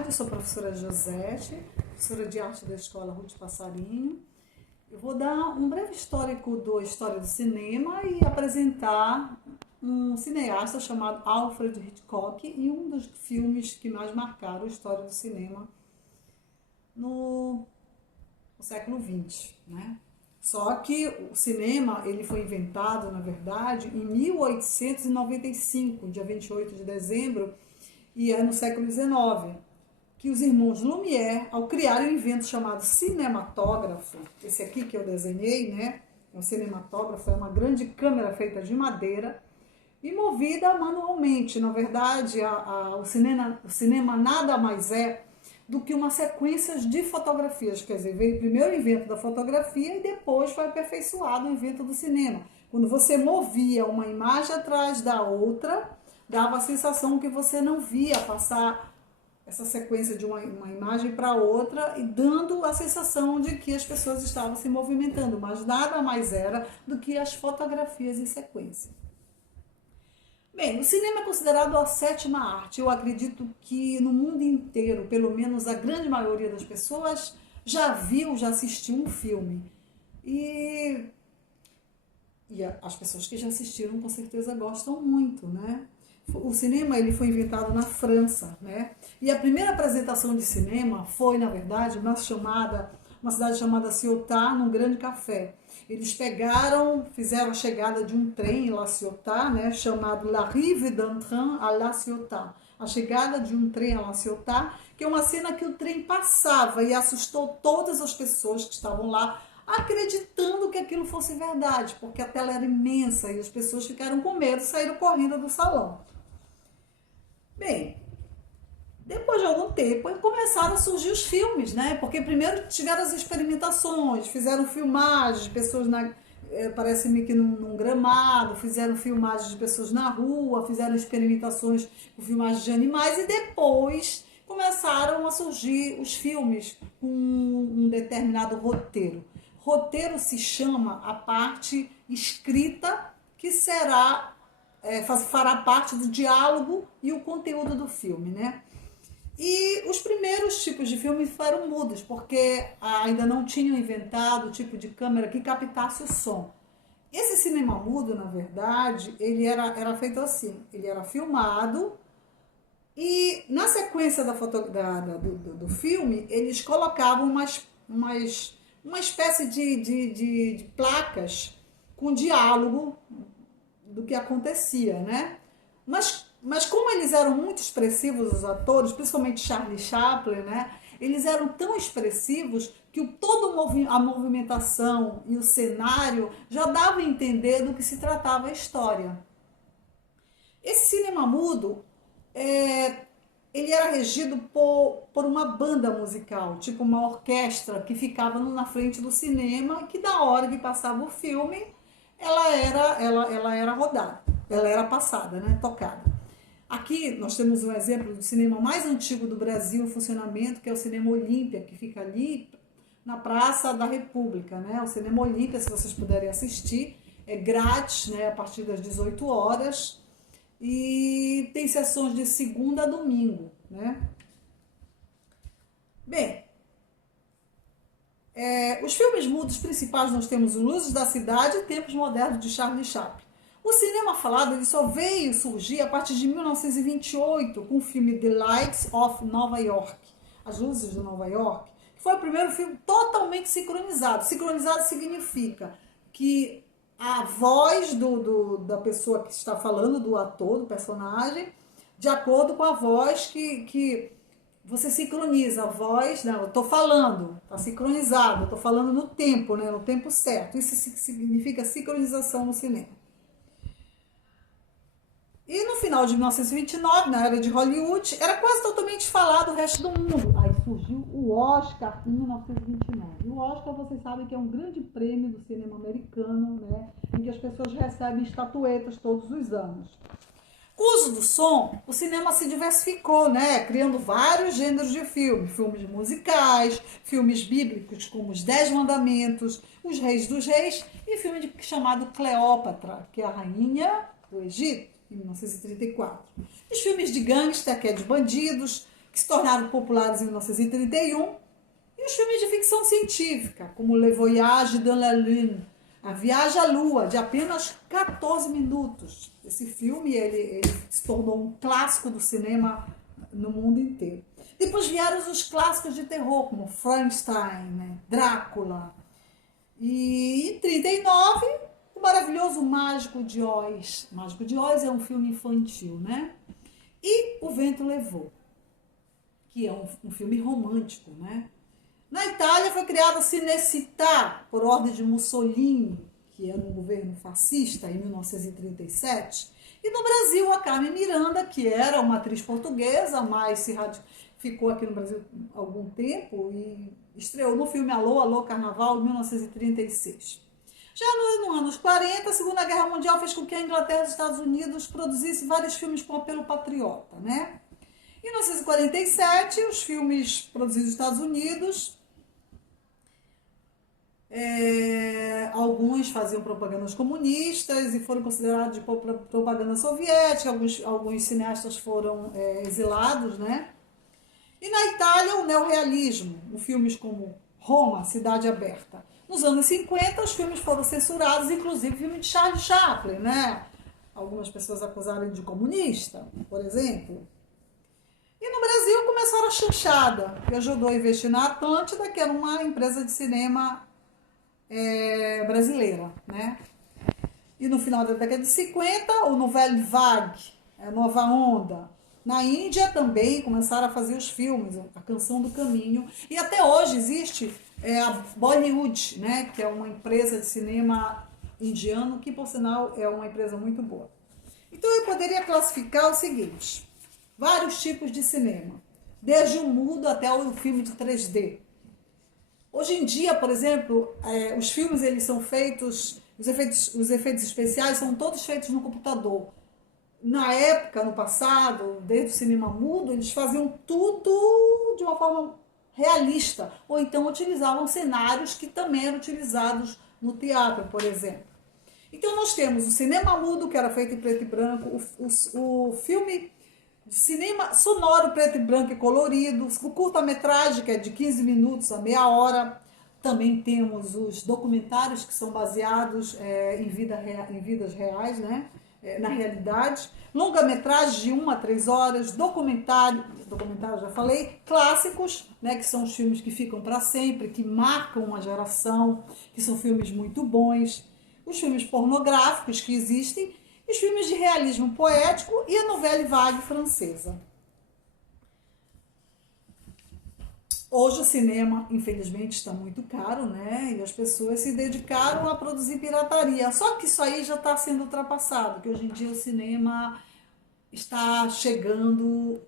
tarde, sou a professora Josete, professora de arte da Escola Ruth Passarinho. Eu vou dar um breve histórico da história do cinema e apresentar um cineasta chamado Alfred Hitchcock e um dos filmes que mais marcaram a história do cinema no século XX, né? Só que o cinema ele foi inventado, na verdade, em 1895, dia 28 de dezembro, e é no século XIX, que os irmãos Lumière, ao criarem um invento chamado cinematógrafo, esse aqui que eu desenhei, né? É um cinematógrafo, é uma grande câmera feita de madeira e movida manualmente. Na verdade, o cinema nada mais é do que uma sequência de fotografias, quer dizer, veio primeiro o invento da fotografia e depois foi aperfeiçoado o invento do cinema. Quando você movia uma imagem atrás da outra, dava a sensação que você não via passar essa sequência de uma imagem para outra e dando a sensação de que as pessoas estavam se movimentando, mas nada mais era do que as fotografias em sequência. Bem, o cinema é considerado a sétima arte. Eu acredito que no mundo inteiro, pelo menos a grande maioria das pessoas já assistiu um filme. E as pessoas que já assistiram com certeza gostam muito, né? O cinema ele foi inventado na França, né? E a primeira apresentação de cinema foi, na verdade, uma cidade chamada Ciotat, num grande café. Eles fizeram a chegada de um trem em La Ciotat, né, chamado L'arrivée d'un train à La Ciotat. A chegada de um trem a La Ciotat, que é uma cena que o trem passava e assustou todas as pessoas que estavam lá, acreditando que aquilo fosse verdade, porque a tela era imensa e as pessoas ficaram com medo e saíram correndo do salão. Bem, depois de algum tempo começaram a surgir os filmes, né? Porque primeiro tiveram as experimentações, fizeram filmagens de pessoas parece-me que num gramado, fizeram filmagens de pessoas na rua, fizeram experimentações com filmagens de animais e depois começaram a surgir os filmes com um determinado roteiro. Roteiro se chama a parte escrita que fará parte do diálogo e o conteúdo do filme, né? E os primeiros tipos de filmes foram mudos, porque ainda não tinham inventado o tipo de câmera que captasse o som. Esse cinema mudo, na verdade, ele era feito assim, ele era filmado e na sequência do filme, eles colocavam uma espécie de placas com diálogo do que acontecia, né? Mas como eles eram muito expressivos, os atores, principalmente Charlie Chaplin, né? Eles eram tão expressivos que toda a movimentação e o cenário já dava a entender do que se tratava a história. Esse cinema mudo, ele era regido por uma banda musical, tipo uma orquestra que ficava na frente do cinema, que da hora que passava o filme, ela era rodada, ela era passada, né? Tocada. Aqui nós temos um exemplo do cinema mais antigo do Brasil em funcionamento, que é o Cinema Olímpia, que fica ali na Praça da República, né? O Cinema Olímpia, se vocês puderem assistir, é grátis, né? A partir das 18 horas e tem sessões de segunda a domingo, né? Bem, os filmes mudos principais nós temos Luzes da Cidade e Tempos Modernos de Charlie Chaplin. O cinema falado ele só veio surgir a partir de 1928 com o filme The Lights of Nova York, As Luzes de Nova York, que foi o primeiro filme totalmente sincronizado. Sincronizado significa que a voz da pessoa que está falando, do ator, do personagem, de acordo com a voz que você sincroniza. A voz, não, eu estou falando, está sincronizado, eu estou falando no tempo, né, no tempo certo. Isso significa sincronização no cinema. E no final de 1929, na era de Hollywood, era quase totalmente falado o resto do mundo. Aí surgiu o Oscar em 1929. O Oscar, vocês sabem que é um grande prêmio do cinema americano, né? Em que as pessoas recebem estatuetas todos os anos. Com o uso do som, o cinema se diversificou, né? Criando vários gêneros de filmes. Filmes musicais, filmes bíblicos como Os 10 Mandamentos, Os Reis dos Reis e filme chamado Cleópatra, que é a rainha do Egito, em 1934. Os filmes de gangster, que é de bandidos, que se tornaram populares em 1931, e os filmes de ficção científica, como Le Voyage dans la Lune, A Viagem à Lua, de apenas 14 minutos. Esse filme ele se tornou um clássico do cinema no mundo inteiro. Depois vieram os clássicos de terror, como Frankenstein, né? Drácula. E em 1939, o maravilhoso Mágico de Oz. Mágico de Oz é um filme infantil, né? E O Vento Levou, que é um filme romântico, né? Na Itália foi criada a Cinecittà, por ordem de Mussolini, que era um governo fascista, em 1937. E no Brasil, a Carmen Miranda, que era uma atriz portuguesa, mas ficou aqui no Brasil há algum tempo e estreou no filme Alô, Alô, Carnaval, em 1936. Já nos anos 40, a Segunda Guerra Mundial fez com que a Inglaterra e os Estados Unidos produzissem vários filmes com apelo patriota, né? Em 1947, os filmes produzidos nos Estados Unidos, alguns faziam propagandas comunistas e foram considerados de propaganda soviética, alguns cineastas foram exilados, né? E na Itália, o neorrealismo, com filmes como Roma, Cidade Aberta. Nos anos 50, os filmes foram censurados, inclusive o filme de Charlie Chaplin, né? Algumas pessoas acusaram ele de comunista, por exemplo. E no Brasil começaram a chanchada, que ajudou a investir na Atlântida, que era uma empresa de cinema brasileira, né? E no final da década de 50, o Nouvelle Vague, a Nova Onda. Na Índia também começaram a fazer os filmes, a Canção do Caminho. E até hoje existe a Bollywood, né? Que é uma empresa de cinema indiano, que por sinal é uma empresa muito boa. Então eu poderia classificar o seguinte: vários tipos de cinema, desde o mudo até o filme de 3D. Hoje em dia, por exemplo, os filmes eles são feitos, os efeitos especiais são todos feitos no computador. Na época, no passado, desde o cinema mudo, eles faziam tudo de uma forma realista, ou então utilizavam cenários que também eram utilizados no teatro, por exemplo. Então nós temos o cinema mudo, que era feito em preto e branco, o filme de cinema sonoro preto e branco e colorido, o curta-metragem, que é de 15 minutos a meia hora. Também temos os documentários, que são baseados em vidas reais, né? Na realidade. Longa-metragem de 1 a 3 horas, documentário já falei, clássicos, né? Que são os filmes que ficam para sempre, que marcam uma geração, que são filmes muito bons. Os filmes pornográficos que existem, os filmes de realismo poético e a Nouvelle Vague francesa. Hoje o cinema, infelizmente, está muito caro, né? E as pessoas se dedicaram a produzir pirataria. Só que isso aí já está sendo ultrapassado, que hoje em dia o cinema está chegando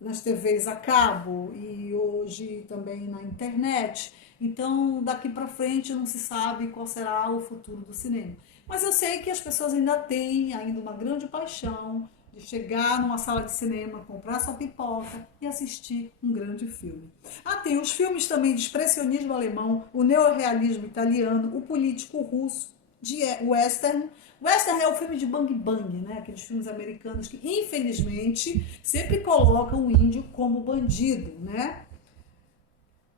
nas TVs a cabo e hoje também na internet. Então, daqui para frente não se sabe qual será o futuro do cinema. Mas eu sei que as pessoas ainda têm uma grande paixão de chegar numa sala de cinema, comprar sua pipoca e assistir um grande filme. Tem os filmes também de expressionismo alemão, o neorrealismo italiano, o político russo, de western. Western é o filme de Bang Bang, né? Aqueles filmes americanos que, infelizmente, sempre colocam o índio como bandido, né?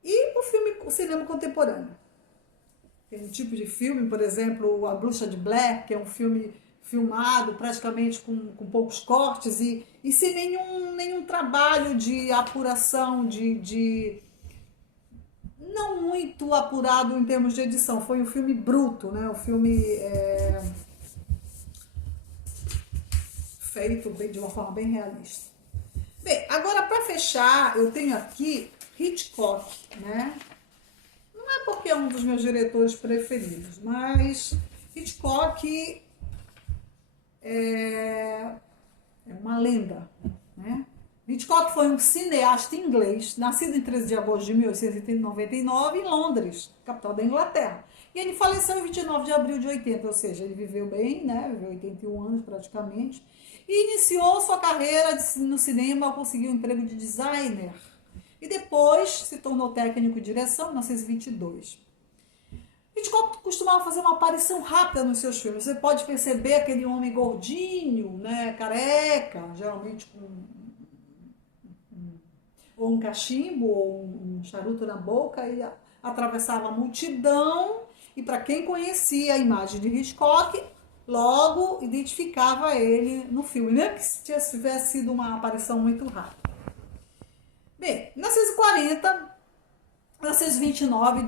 E o cinema contemporâneo. Tem um tipo de filme, por exemplo, A Bruxa de Blair, que é um filme filmado praticamente com poucos cortes e sem nenhum trabalho de apuração, não muito apurado em termos de edição. Foi um filme bruto, né? Um filme feito de uma forma bem realista. Bem, agora para fechar, eu tenho aqui Hitchcock, né? Não é porque é um dos meus diretores preferidos, mas Hitchcock é uma lenda, né? Hitchcock foi um cineasta inglês, nascido em 13 de agosto de 1899 em Londres, capital da Inglaterra. E ele faleceu em 29 de abril de 80, ou seja, ele viveu bem, né? Viveu 81 anos praticamente. E iniciou sua carreira no cinema, conseguiu um emprego de designer. E depois se tornou técnico de direção em 1922. Hitchcock costumava fazer uma aparição rápida nos seus filmes. Você pode perceber aquele homem gordinho, né, careca, geralmente com ou um cachimbo, ou um charuto na boca, e atravessava a multidão, e para quem conhecia a imagem de Hitchcock, logo identificava ele no filme, mesmo que tivesse sido uma aparição muito rápida. Bem, em 1940, 1929,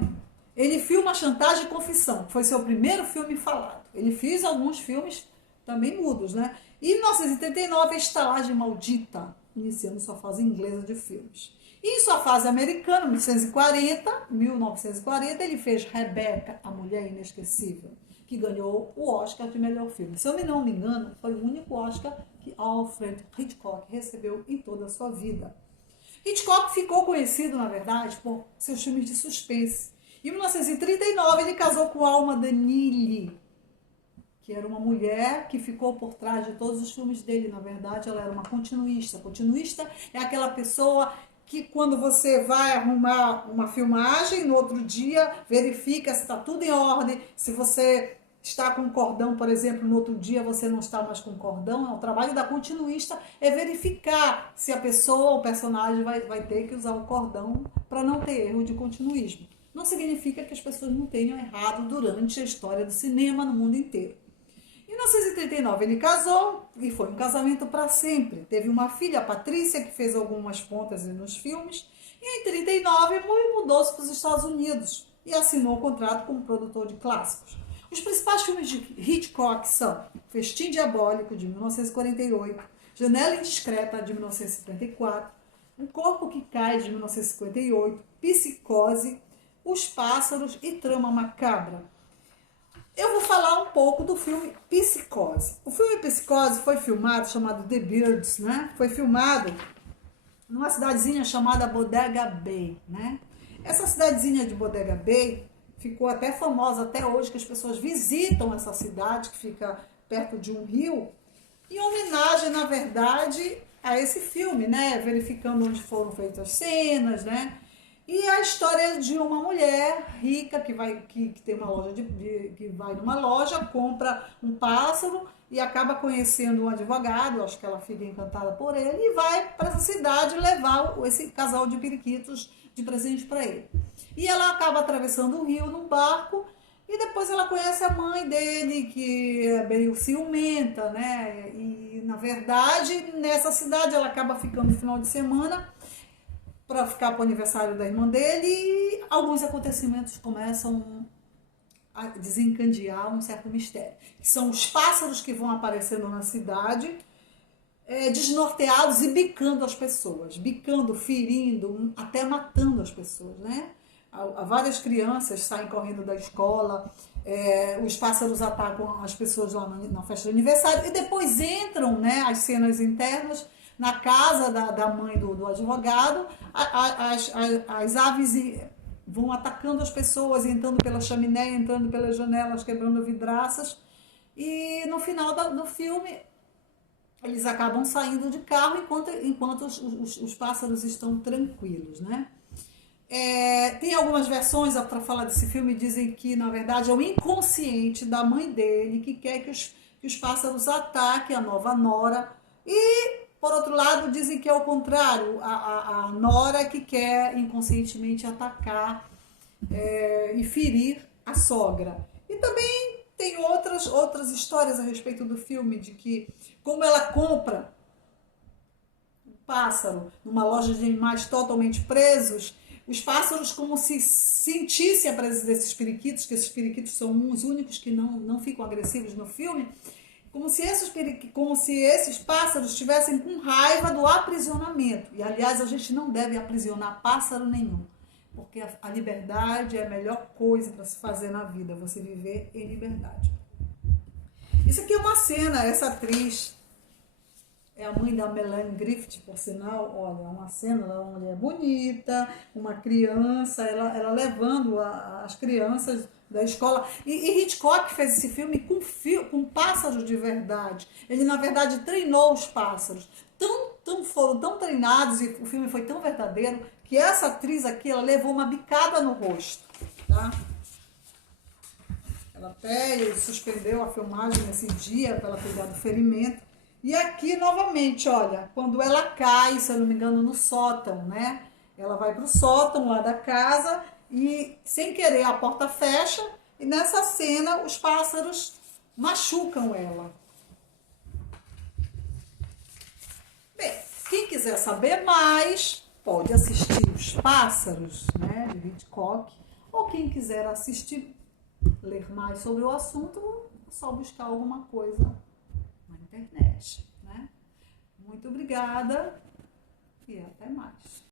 ele filma Chantagem e Confissão, que foi seu primeiro filme falado. Ele fez alguns filmes também mudos, né? E em 1939, A Estalagem Maldita, iniciando sua fase inglesa de filmes. E em sua fase americana, 1940, ele fez Rebecca, a Mulher Inesquecível, que ganhou o Oscar de melhor filme. Se eu não me engano, foi o único Oscar que Alfred Hitchcock recebeu em toda a sua vida. Hitchcock ficou conhecido, na verdade, por seus filmes de suspense. Em 1939, ele casou com Alma Danili, que era uma mulher que ficou por trás de todos os filmes dele. Na verdade, ela era uma continuista. Continuista é aquela pessoa que, quando você vai arrumar uma filmagem, no outro dia verifica se está tudo em ordem, se você está com cordão, por exemplo, no outro dia você não está mais com cordão. O trabalho da continuista é verificar se a pessoa, o personagem vai ter que usar o cordão para não ter erro de continuismo. Não significa que as pessoas não tenham errado durante a história do cinema no mundo inteiro. Em 1939 ele casou e foi um casamento para sempre. Teve uma filha, a Patrícia, que fez algumas pontas nos filmes. E em 1939 mudou-se para os Estados Unidos e assinou um contrato como produtor de clássicos. Os principais filmes de Hitchcock são Festim Diabólico, de 1948, Janela Indiscreta, de 1954, Um Corpo que Cai, de 1958, Psicose, Os Pássaros e Trama Macabra. Eu vou falar um pouco do filme Psicose. O filme Psicose foi filmado, chamado The Birds, né? Foi filmado numa cidadezinha chamada Bodega Bay, né? Essa cidadezinha de Bodega Bay ficou até famosa até hoje, que as pessoas visitam essa cidade, que fica perto de um rio, em homenagem, na verdade, a esse filme, né? Verificando onde foram feitas as cenas, né? E a história de uma mulher rica que tem uma loja que vai numa loja, compra um pássaro e acaba conhecendo um advogado, acho que ela fica encantada por ele, e vai para essa cidade levar esse casal de periquitos de presente para ele. E ela acaba atravessando o rio num barco e depois ela conhece a mãe dele, que é meio ciumenta, né? E, na verdade, nessa cidade ela acaba ficando no final de semana para ficar para o aniversário da irmã dele, e alguns acontecimentos começam a desencadear um certo mistério, que são os pássaros que vão aparecendo na cidade, desnorteados e bicando as pessoas, bicando, ferindo, até matando as pessoas, né? Várias crianças saem correndo da escola, os pássaros atacam as pessoas lá na festa de aniversário, e depois entram, né, as cenas internas na casa da mãe do advogado. As aves vão atacando as pessoas, entrando pela chaminé, entrando pelas janelas, quebrando vidraças, e no final do filme eles acabam saindo de carro enquanto os pássaros estão tranquilos, né? Tem algumas versões para falar desse filme, dizem que na verdade é o inconsciente da mãe dele que quer que os pássaros ataquem a nova nora, e por outro lado dizem que é o contrário, a nora que quer inconscientemente atacar e ferir a sogra. E também tem outras histórias a respeito do filme, de que como ela compra um pássaro numa loja de animais totalmente presos, os pássaros, como se sentissem a presença desses periquitos, que esses periquitos são os únicos que não ficam agressivos no filme, como se esses pássaros estivessem com raiva do aprisionamento. E, aliás, a gente não deve aprisionar pássaro nenhum, porque a liberdade é a melhor coisa para se fazer na vida, você viver em liberdade. Isso aqui é uma cena, essa atriz é a mãe da Melanie Griffith, por sinal. Olha, é uma cena, ela é uma mulher bonita, uma criança, ela levando as crianças da escola. E Hitchcock fez esse filme com pássaros de verdade. Ele, na verdade, treinou os pássaros. Foram tão treinados, e o filme foi tão verdadeiro, que essa atriz aqui, ela levou uma bicada no rosto, tá? Ela até suspendeu a filmagem nesse dia para ela cuidar do ferimento. E aqui, novamente, olha, quando ela cai, se eu não me engano, no sótão, né? Ela vai pro sótão lá da casa e, sem querer, a porta fecha e nessa cena os pássaros machucam ela. Bem, quem quiser saber mais, pode assistir Os Pássaros, né, de Hitchcock, ou quem quiser assistir, ler mais sobre o assunto, é só buscar alguma coisa na internet, né? Muito obrigada e até mais.